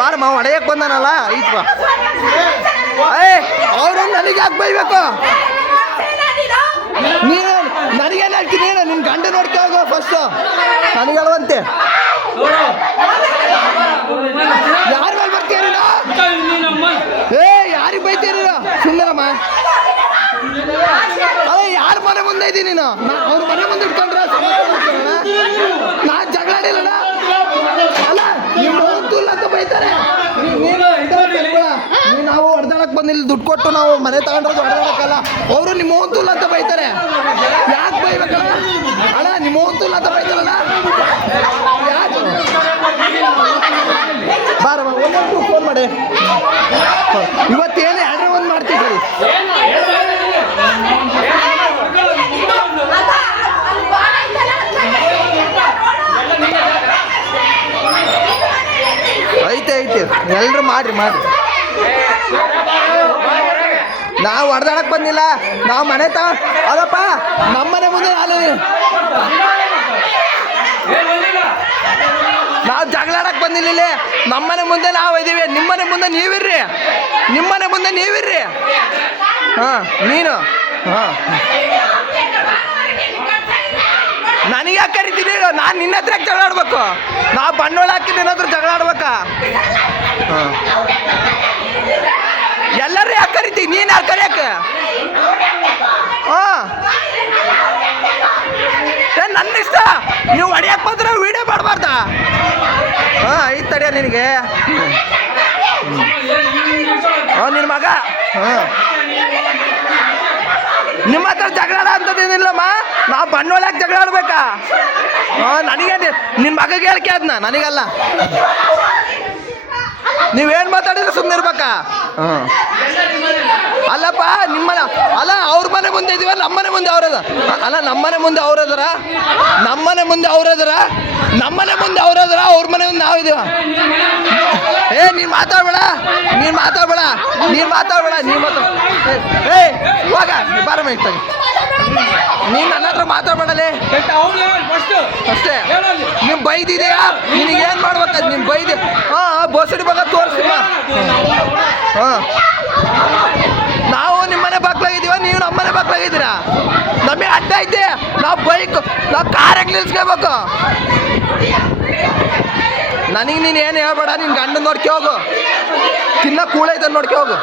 ಬಾರಮ್ಮ ಹೊಡೆಯಕ್ ಬಂದಾನಲ್ಲ ಐತ್ವ ಅವರು ನನಗೆ ಯಾಕೆ ಬೈಬೇಕು ನೀನು ನನಗೇನು ಹೇಳ್ತೀನಿ ನಿನ್ನ ಗಂಡ ನೋಡ್ಕೊ ಹೋಗೋ ಫಸ್ಟು ನನಗೆ ಹೇಳುವಂತೆ ಯಾರ ಮೇಲೆ ಬರ್ತೀರಿ ಯಾರಿಗೆ ಬೈತೀರಿ ಸುಮ್ಮನಮ್ಮ ಅದೇ ಯಾರ ಮನೆ ಮುಂದೆ ಇದ್ದೀನಿ ನೀನು ಅವ್ರ ಮನೆ ಮುಂದೆ ಇಟ್ಕೊಂಡ್ರೆ ನಾ ಜಗಳಾಡಿಲ್ಲಣ್ಣ ಅಲ್ಲ ನಿಮ್ಮ ಇಲ್ಲ ಅಂತ ಬೈತಾರೆ ನಾವು ಹೊಡೆದಾಡಕ್ ಬಂದಿಲ್ಲ ದುಡ್ಡು ಕೊಟ್ಟು ನಾವು ಮನೆ ತಗೊಂಡ್ರದು ಹೊಡೆದಾಡಕ್ಕಲ್ಲ ಅವರು ನಿಮ್ಮ ಇಲ್ಲ ಅಂತ ಬೈತಾರೆ ಯಾಕೆ ಬೈಬೇಕಲ್ಲ ಅಣ್ಣ ನಿಮ್ಮ ಇಲ್ಲ ಅಂತ ಬೈತಾರಲ್ಲ ಯಾಕೆ ಬಾರಮ್ಮ ಒಂದೊಂದು ಫೋನ್ ಮಾಡಿ ಇವತ್ತೇನೇ ಆರ್ಡ್ರ್ ಒಂದು ಮಾಡ್ತೀವಿ ಐತೆ ಎಲ್ರು ಮಾಡ್ರಿ ನಾವು ಹೊಡೆದಾಡಕ್ ಬಂದಿಲ್ಲ ನಾವು ಮನೆ ಅದಪ್ಪ ನಮ್ಮನೆ ಮುಂದೆ ನಾವು ಜಗಳಾಡಕ್ ಬಂದಿಲ್ಲ ಇಲ್ಲಿ ನಮ್ಮನೆ ಮುಂದೆ ನಾವು ಇದೀವಿ ನಿಮ್ಮನೆ ಮುಂದೆ ನೀವಿರ್ರಿ ಹಾಂ ನೀನು ಹಾಂ ನನಗೆ ಯಾಕೆ ಕರಿತೀನಿ ನಾನು ನಿನ್ನ ಹತ್ರ ಜಗಳ ಆಡ್ಬೇಕು ನಾವು ಬಂಡವಾಳ ಹಾಕಿ ನಿನ್ನ ಹತ್ರ ಜಗಳ ಆಡ್ಬೇಕಾ ಹಾಂ ಎಲ್ಲರೂ ಯಾಕೆ ಕರಿತೀವಿ ನೀನು ಯಾರು ಕರಿಯಕ್ಕೆ ಹಾಂ ನನ್ನ ಇಷ್ಟ ನೀವು ಹೊಡಿಯಕ್ಕೆ ಬಂದ್ರೆ ವೀಡಿಯೋ ಮಾಡಬಾರ್ದಾ ಹಾಂ ಐದು ತಡಿಯ ನಿನಗೆ ಹಾಂ ನಿನ್ನ ಮಗ ಹಾಂ ನಿಮ್ಮ ಹತ್ರ ಜಗಳ ಅಂತದೇನಿಲ್ಲಮ್ಮ ನಾವು ಬಂಡವಾಳಕ್ಕೆ ಜಗಳ ಆಡ್ಬೇಕಾ ಹಾಂ ನನಗೆ ನಿನ್ನ ಮಗಗೆ ಹೇಳ್ಕೆ ಅದನ್ನ ನನಗಲ್ಲ ನೀವೇನು ಮಾತಾಡಿದ್ರೆ ಸುಮ್ಮನೆ ಇರ್ಬೇಕಾ ಹಾಂ ಅಲ್ಲಪ್ಪ ನಿಮ್ಮನೆ ಅಲ್ಲ ಅವ್ರ ಮನೆ ಮುಂದೆ ಇದೀವ ನಮ್ಮನೆ ಮುಂದೆ ಅವ್ರದ ಅಲ್ಲ ನಮ್ಮನೆ ಮುಂದೆ ಅವ್ರದರ ಅವ್ರ ಮನೆ ಮುಂದೆ ನಾವು ಇದೀವ ನೀನು ಮಾತಾಡ್ಬೇಡ ಇವಾಗ ಬಾರಮ್ಮ ಇಟ್ಟಾಗ ನೀನು ನನ್ನ ಹತ್ರ ಮಾತಾಡ್ಬೇಡಲೇ ಅಷ್ಟೇ ನೀವು ಬೈದಿದೆಯಾ ನಿನಗೇನು ಮಾಡ್ಬೇಕದು ನೀನು ಬೈದೆ ಹಾಂ ಬೋಸಡಿ ಮಗ ತೋರಿಸಿಮ್ಮ ಹಾಂ ನಾವು ನಿಮ್ಮನೆ ಬಾಗ್ಲಾಗಿದ್ದೀವ ನೀವು ನಮ್ಮನೆ ಬಾಗ್ಲಾಗಿದ್ದೀರಾ ನಮಗೆ ಅಡ್ಡ ಐತೆ ನಾವು ಕಾರಾಗಿ ನಿಲ್ಸ್ಕೋಬೇಕು ನನಗೆ ನೀನು ಏನು ಹೇಳ್ಬೇಡ ನಿನ್ನ ಗಂಡನ ನೋಡ್ಕೊ ಹೋಗು ತಿನ್ನ ಕೂಳೈತೆ ನೋಡ್ಕೊ ಹೋಗು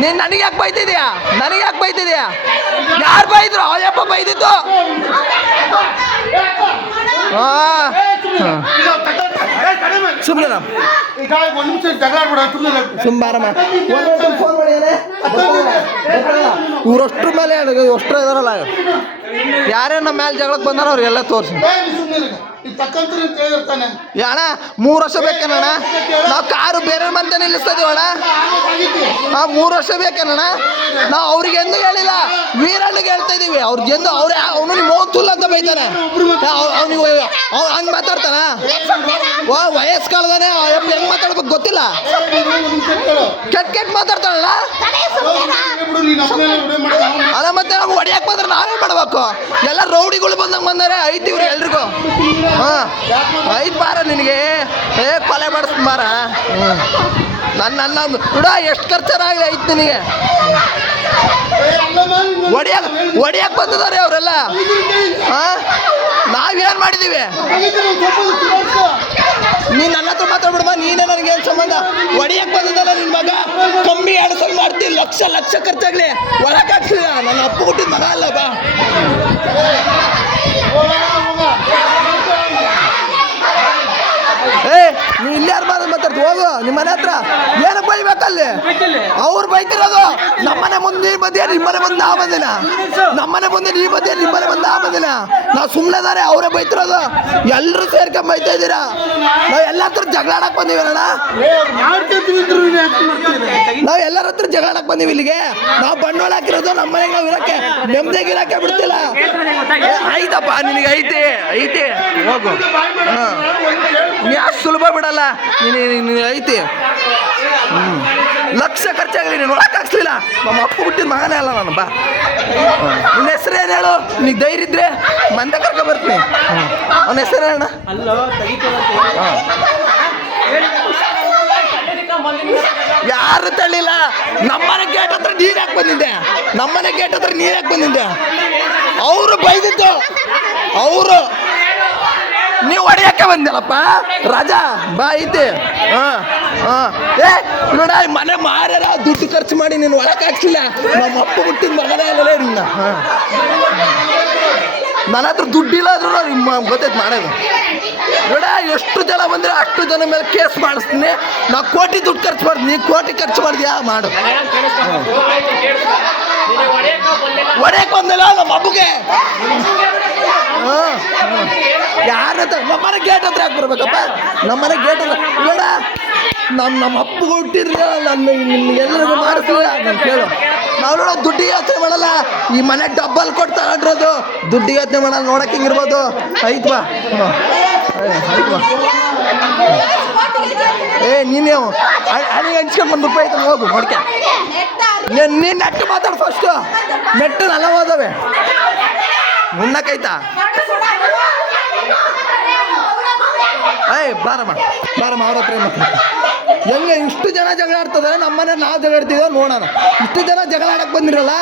ನೀನು ನನಗೆ ಯಾಕೆ ಬೈತಿದ್ಯಾ ಯಾರು ಬೈದ್ರು ಅವಯಪ್ಪ ಬೈದಿದ್ದು ಸುಮ್ಮನೆ ಇವ್ರಷ್ಟ್ರ ಮೇಲೆ ಅಷ್ಟ್ರ ಇದಾರಲ್ಲ ಯಾರೇ ನಮ್ಮ ಮೇಲೆ ಜಗಳಕ್ಕೆ ಬಂದಾರ ಅವ್ರಿಗೆಲ್ಲ ತೋರಿಸಿ ಅಣ್ಣ 3 ವರ್ಷ ಬೇಕೇನಣ್ಣ ನಾವು ಕಾರು ಬೇರೆ ಮಂತೆ ನಿಲ್ಲಿಸ್ತೀವಿ ಅಣ್ಣ 3 ವರ್ಷ ಬೇಕೇನಣ್ಣ ನಾವು ಅವ್ರಿಗೆ ಎಂದು ಹೇಳಿಲ್ಲ ವೀರಣ್ಣಗೆ ಹೇಳ್ತಾ ಇದೀವಿ ಅವ್ರಿಗೆ ಎಂದು ಅವನು ನಿಮ್ಮ ತುಲ್ಲ ಅಂತ ಬೈತಾನೆ ಅವನಿಗೆ ಹಂಗೆ ಮಾತಾಡ್ತಾನ ವಯಸ್ಸು ಕಾಲದಾನೆ ಹೆಂಗ್ ಮಾತಾಡ್ಬೇಕು ಗೊತ್ತಿಲ್ಲ ಕೆಟ್ಟ ಮಾತಾಡ್ತಾನಲ್ಲ ಅಲ್ಲ ಮತ್ತೆ ನಮ್ಗೆ ಹೊಡಿಯಕ್ಕೆ ಬಂದ್ರೆ ನಾವೇ ಮಾಡ್ಬೇಕು ಎಲ್ಲ ರೌಡಿಗಳು ಬಂದರೆ ಐತಿ ಇವ್ರು ಎಲ್ರಿಗೂ ಹಾಂ ಐದು ಬಾರ ನಿನಗೆ ಕೊಲೆ ಮಾಡಿಸ್ತೀನಿ ಬಾರ ನನ್ನ ಬಿಡ ಎಷ್ಟು ಖರ್ಚಾರಾಗಲಿ ಐತೆ ನಿನಗೆ ಹೊಡಿಯಕ್ಕೆ ಬಂದಿದ್ದಾರೆ ಅವರೆಲ್ಲ ಹಾಂ ನಾವೇನು ಮಾಡಿದ್ದೀವಿ ನೀನು ನನ್ನ ಹತ್ರ ಮಾತಾಡ್ಬಿಡಮ್ಮ ನೀನೇ ನನಗೇನು ಸಂಬಂಧ ಹೊಡಿಯಕ್ಕೆ ಬಂದಿದ್ದಲ್ಲ ನಿನ್ನ ಮಗ ಕಮ್ಮಿ 2 ಸಲ ಮಾಡ್ತೀನಿ ಲಕ್ಷ ಖರ್ಚಾಗಲಿ ಒಳಗಾಗ್ತಿಲ್ಲ ನನ್ನ ಅಪ್ಪ ಹುಟ್ಟಿದ ಮಗ ಅಲ್ಲ ಬಾ ನೀ ಇಲ್ಲಿ ಯಾರು ಮಾತಾಡ್ತು ಹೋಗು ನಿಮ್ಮ ಮನೆ ಹತ್ರ ಏನು ಬೈಬೇಕಲ್ಲಿ ಅವ್ರು ಬೈತಿರೋದು ನಮ್ಮನೆ ಮುಂದೆ ಬದಿಯ ನಿಮ್ಮನೆ ಮುಂದೆ ಆ ಬಂದಿನ ನಮ್ಮನೆ ಮುಂದೆ ನೀ ಬದಿಯ ನಿಮ್ಮನೆ ಮುಂದೆ ಆ ಬಂದಿನ ನಾವು ಸುಮ್ಮನೆದಾರೆ ಅವರೇ ಬೈತಿರೋದು ಎಲ್ಲರೂ ಸೇರ್ಕೊಂಡ್ ಬೈತಾ ಇದ್ದೀರಾ ನಾವು ಎಲ್ಲ ಹತ್ರ ಜಗಳಾಡಕ್ ಬಂದಿವಣ್ಣ ನಾವು ಎಲ್ಲರ ಹತ್ರ ಜಗಳಾಡಕ್ ಬಂದೀವಿ ಇಲ್ಲಿಗೆ ನಾವು ಬಂಡವಾಳ ಹಾಕಿರೋದು ನಮ್ಮ ಮನೆಗೆ ನಾವು ಇರಕ್ಕೆ ನೆಮ್ಮದಿಗೆ ಇರಕ್ಕೆ ಬಿಡ್ತಿಲ್ಲ ಐತಪ್ಪ ನಿನಗೆ ಐತೆ ಹೋಗು ನೀ ಅಷ್ಟು ಸುಲಭ ಬಿಡಲ್ಲ ನೀನು ಐತಿ ಲಕ್ಷ ಖರ್ಚಾಗಲಿ ನೀನು ಒಳಕ್ಕೆ ಹಾಕ್ಸ್ಲಿಲ್ಲ. ನಮ್ಮ ಅಪ್ಪ ಹುಟ್ಟಿದ ಮಗನೇ ಅಲ್ಲ ನಾನು. ಬಾ, ನಿನ್ನ ಹೆಸರು ಏನು ಹೇಳು? ನೀನು ಧೈರ್ಯ ಇದ್ರೆ ಮಂದ ಕರ್ಕ ಬರ್ತೀನಿ. ಅವನ ಹೆಸರು ಹೇಳಣ್ಣ. ಯಾರು ತಳ್ಳಿಲ್ಲ. ನಮ್ಮನೆ ಗೇಟ್ ಹತ್ರ ನೀರು ಯಾಕೆ ಬಂದಿದ್ದೆ? ನಮ್ಮನೆ ಗೇಟ್ ಹತ್ರ ನೀರು ಯಾಕೆ ಬಂದಿದ್ದೆ? ಅವರು ಬೈದಿದ್ದು ಅವರು. ನೀವು ಹೊಡೆಯಕ್ಕೆ ಬಂದಿಲ್ಲಪ್ಪ ರಾಜಾ. ಬಾ ಐತಿ. ಏ ನೋಡ, ಮನೆ ಮಾರ್ಯಾರ ದುಡ್ಡು ಖರ್ಚು ಮಾಡಿ ನೀನು ಒಳಕ್ಕೆ ಹಾಕ್ಸಿಲ್ಲ. ನಮ್ಮ ಅಪ್ಪ ಹುಟ್ಟಿದ ಮಗನೇ ಅಲ್ಲಲೇ ನಿನ್ನ. ನನ್ನ ಹತ್ರ ದುಡ್ಡಿಲ್ಲ ಆದ್ರೂ ನಿಮ್ಮ ಗೊತ್ತೈತೆ ಮಾಡೋದು. ನೋಡ, ಎಷ್ಟು ಜನ ಬಂದರೆ ಅಷ್ಟು ಜನ ಮೇಲೆ ಕೇಸ್ ಮಾಡಿಸ್ತೀನಿ. ನಾವು ಕೋಟಿ ದುಡ್ಡು ಖರ್ಚು ಮಾಡ್ತೀನಿ. ನೀನು ಕೋಟಿ ಖರ್ಚು ಮಾಡಿದ್ಯಾ? ಮಾಡು. ಹೊಡೆಯಕ್ಕೆ ಬಂದಿಲ್ಲ ನಮ್ಮ ಹಬ್ಬಗೆ. ಯಾರ ನಮ್ಮನೆ ಗೇಟ್ ಹತ್ರ ಯಾಕೆ ಬರ್ಬೇಕಪ್ಪ? ನಮ್ಮನೆ ಗೇಟ್ ಹತ್ರ ನೋಡ, ನಮ್ಮ ಅಪ್ಪಗೆ ಹುಟ್ಟಿದ್ರೆ ನನ್ನ ಎಲ್ಲರಿಗೂ ಮಾಡಿಸ್ಲಿಲ್ಲ. ನಾನು ಕೇಳು, ನಾವು ನೋಡೋ ದುಡ್ಡಿಗೆ ಯೋಚನೆ ಮಾಡಲ್ಲ. ಈ ಮನೆ ಡಬ್ಬಲ್ ಕೊಟ್ಟು ತಗೊಂಡ್ರದು ದುಡ್ಡಿಗೆ ಯೋಚನೆ ಮಾಡಲ್ಲ. ನೋಡಕ್ಕೆ ಹಿಂಗಿರ್ಬೋದು. ಐತ್ ಬಾ. ಏ ನೀನು ಹಣಿಗೆ ಹಂಚ್ಕೊಂಡು ₹1 ಐತೆ, ಹೋಗು ನೋಡ್ಕೆ. ನೀನು ನೆಟ್ಟು ಮಾತಾಡು ಫಸ್ಟು. ನೆಟ್ಟು നല്ല ಹೋದವೆ ಉಣ್ಣಕೈತಾ? ಏಯ್ ಬಾರಮ್ಮ ಅವ್ರ ಹತ್ರ ಹೆಂಗೆ ಇಷ್ಟು ಜನ ಜಗಳ ಆಡ್ತದೆ? ನಮ್ಮನೆ ನಾವು ಜಗಳ ಆಡ್ತಿದ್ದೋ ನೋಡೋಣ. ಇಷ್ಟು ಜನ ಜಗಳ ಆಡಕ್ಕೆ ಬಂದಿರಲ್ಲ.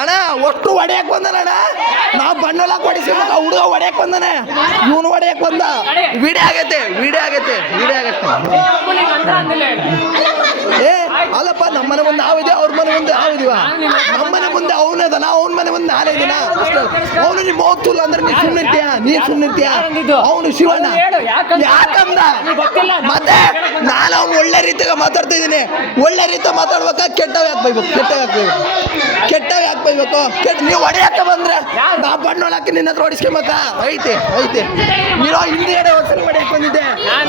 ಅಣ್ಣ ಒಟ್ಟು ಹೊಡೆಯಕ್ಕೆ ಬಂದಾನ ಅಣ್ಣ. ನಾವು ಬಣ್ಣಲ್ಲ ಹೊಡಿಸ್ಬೇಕು. ಹುಡುಗ ಹೊಡೆಯಕ್ಕೆ ಬಂದಾನೆ, ಇವನು ಹೊಡೆಯಕ್ಕೆ ಬಂದ. ವಿಡಿಯೋ ಆಗೈತೆ. ಏ ಅಲ್ಲಪ್ಪ, ನಮ್ಮನೆ ಮುಂದೆ ನಾವಿದೆ, ಅವ್ರ ಮನೆ ಮುಂದೆ ನಾವಿದೀವ. ನಮ್ಮನೆ ಮುಂದೆ ಅವನದನ, ಅವನ ಮನೆ ಮುಂದೆ ನಾನೇ ಇದೀನ. ಅವನು ನಿಮ್ಮ ಹೋಗ್ತಿಲ್ಲ ಅಂದ್ರೆ ನೀನು ಸುಮ್ಮನಿರ್ತೀಯ. ಅವನು ಶಿವಣ್ಣ ಯಾಕಂದ? ಮತ್ತೆ ನಾನು ಅವ್ನು ಒಳ್ಳೆ ರೀತಿಯಾಗ ಮಾತಾಡ್ತಾ ಇದ್ದೀನಿ. ಒಳ್ಳೆ ರೀತಿಯಾಗ ಮಾತಾಡ್ಬೇಕಾ? ಕೆಟ್ಟವ್ ಯಾಕೆ ಬೈಬೇಕು? ನೀವು ಹೊಡೆಯಕ್ಕೆ ಬಂದ್ರೆ ನಾ ಬಣ್ಣೊಳಕ್ಕೆ ನಿನ್ನ ಹತ್ರ ಹೊಡಿಸ್ಕೊಂಬೇಕಾ? ಐತೆ ನೀನು ಹಿಂದಿಗಡೆ ಒಂದ್ಸರಿ ಹೊಡೆಯಕ್ಕೆ ಬಂದಿದ್ದೆ,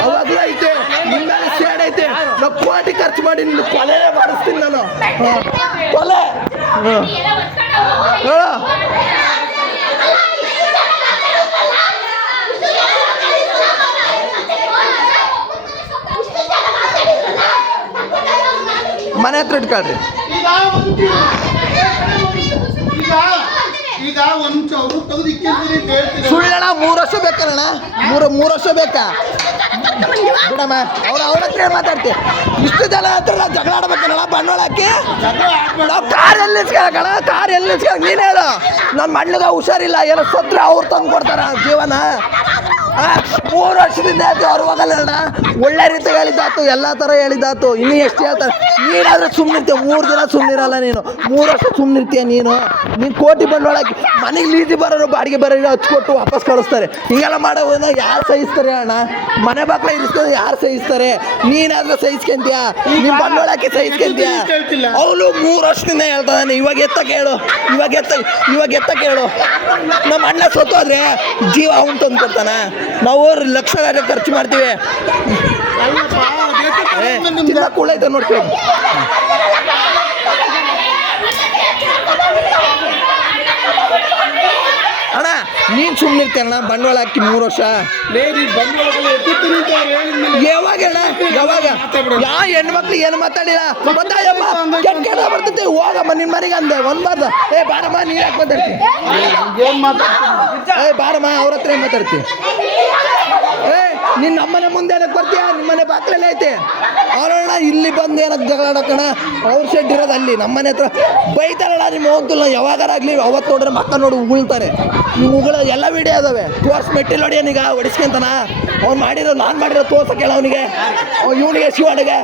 ಅವಾಗಲೂ ಐತೆ. ನಿನ್ನ ಮೇಲೆ ಸೇಡ್ ಐತೆ. ನಾವು ಕೋಟಿ ಖರ್ಚು ಮಾಡಿ ನಿನ್ನ ಕೊಲೆ ಮಾಡಿಸ್ತೀನಿ ನಾನು. ಕೊಲೆ ಮನೆ ಹತ್ರ ಇಟ್ಕೊಳ್ರಿ. ಸುಳ್ಳಣ್ಣ, 3 ವರ್ಷ ಬೇಕಣ್ಣ. 3 ವರ್ಷ ಬೇಕಾ? ಬಿಡಮ್ಮ, ಅವ್ರ ಹತ್ರ ಮಾತಾಡ್ತೀವಿ. ಇಷ್ಟು ಜನ ಹತ್ರ ನಾವು ಜಗಳ ಆಡ್ಬೇಕಣ್ಣ. ಬಂಡವಾಳ ಹಾಕಿ ನಾವು ಕಾರ್ ಎಲ್ಲಿ ನೀನು ಹೇಳು. ನನ್ನ ಮಣ್ಣಿಗೆ ಹುಷಾರಿಲ್ಲ, ಏನೋ ಸತ್ರ ಅವ್ರು ತಂದು ಕೊಡ್ತಾರ ಜೀವನ. 3 ವರ್ಷದಿಂದ ಅವ್ರು ಹೋಗಲ್ಲ. ಒಳ್ಳೆ ರೀತಿ ಹೇಳಿದ್ದಾತು, ಎಲ್ಲ ಥರ ಹೇಳಿದ್ದಾತು. ಇನ್ನೂ ಎಷ್ಟು ಹೇಳ್ತಾರೆ? ನೀನಾದ್ರೂ ಸುಮ್ಮನಿರ್ತೀಯ. 3 ದಿನ ಸುಮ್ಮನಿರಲ್ಲ ನೀನು. 3 ವರ್ಷ ಸುಮ್ಮನಿರ್ತೀಯ ನೀನು ಕೋಟಿ ಬಂಡವಾಳ ಹಾಕಿ ಮನೆಗೆ ಲೀಸಿ ಬರೋರು ಬಾಡಿಗೆ ಬರೋರು ಹಚ್ಕೊಟ್ಟು ವಾಪಸ್ ಕಳಿಸ್ತಾರೆ. ಹಿಂಗೆಲ್ಲ ಮಾಡೋದನ್ನ ಯಾರು ಸಹಿಸ್ತಾರೆ ಅಣ್ಣ? ಮನೆ ಬಾಕ್ಲ ಇರಿಸ್ಕೊಂಡು ಯಾರು ಸಹಿಸ್ತಾರೆ? ನೀನಾದ್ರೂ ಸಹಿಸ್ಕೊಂತೀಯ? ನಿಮ್ಮ ಬಂಡವಾಳ ಹಾಕಿ ಸಹಿಸ್ಕೊಂತೀಯ? ಅವನು 3 ವರ್ಷದಿಂದ ಹೇಳ್ತಾನೆ. ಇವಾಗ ಎತ್ತ ಕೇಳು. ನಮ್ಮ ಅಣ್ಣ ಸತ್ತೋದ್ರೆ ಜೀವ ಅವನು ತಂದು ಕೊಡ್ತಾನ. ನಾವು ಲಕ್ಷ ಖರ್ಚು ಮಾಡ್ತೀವಿ. ಚಿನ್ನ ಕೂಳೈತೆ ನೋಡ್ತೀವಿ. ಅಣ್ಣ ನೀನು ಸುಮ್ಮನಿರ್ತೀಯಣ್ಣ. ಬಂಡವಾಳ ಹಾಕಿ 3 ವರ್ಷ ಯಾವಾಗ ಯಾವ ಹೆಣ್ಮಕ್ಳು ಏನು ಮಾತಾಡಿಲ್ಲ. ಕೆಟ್ಟ ಬರ್ತೈತಿ. ಹೋಗಮ್ಮ ನಿನ್ನ ಮನೆಗೆ ಅಂದೆ ಒಂದ್ಬಾರ್ದು. ಬಾರಮ್ಮ, ನೀನು ಯಾಕೆ ಮಾತಾಡ್ತೀನಿ? ಬಾರಮ್ಮ, ಅವ್ರ ಹತ್ರ ಏನು ಮಾತಾಡ್ತೀನಿ? ನೀನು ನಮ್ಮನೆ ಮುಂದೆ ಏನಕ್ಕೆ ಬರ್ತೀಯ? ನಿಮ್ಮನೆ ಬಾಕ್ಲಲ್ಲೇ ಐತೆ. ಅವರಣ್ಣ ಇಲ್ಲಿ ಬಂದು ಏನಕ್ಕೆ ಜಗಳ ಆಡೋಕಣ? ಅವ್ರ ಶೆಡ್ ಇರೋದು ಅಲ್ಲಿ. ನಮ್ಮನೆ ಹತ್ರ ಬೈತಾರಣ್ಣ. ನಿಮ್ಮ ಹೋಗ್ತಿಲ್ಲ ಯಾವಾಗಾರಾಗಲಿ. ಅವತ್ತು ನೋಡ್ರೆ ಮಕ್ಕ ನೋಡಿ ಉಗುಳ್ತಾರೆ. ನೀವು ಉಗುಳ ಎಲ್ಲ ವಿಡಿಯೋ ಅದಾವೆ. ಮೆಟ್ಟಿಲ್ ನೋಡಿ ಏನೀಗ ಹೊಡಿಸ್ಕೊಂತಾನ. ಅವ್ನು ನಾನು ಮಾಡಿರೋ ತೋರ್ಸಕ್ಕೆ ಹೇಳ ಅವನಿಗೆ, ಇವನಿಗೆ ಶಿವನಿಗೆ.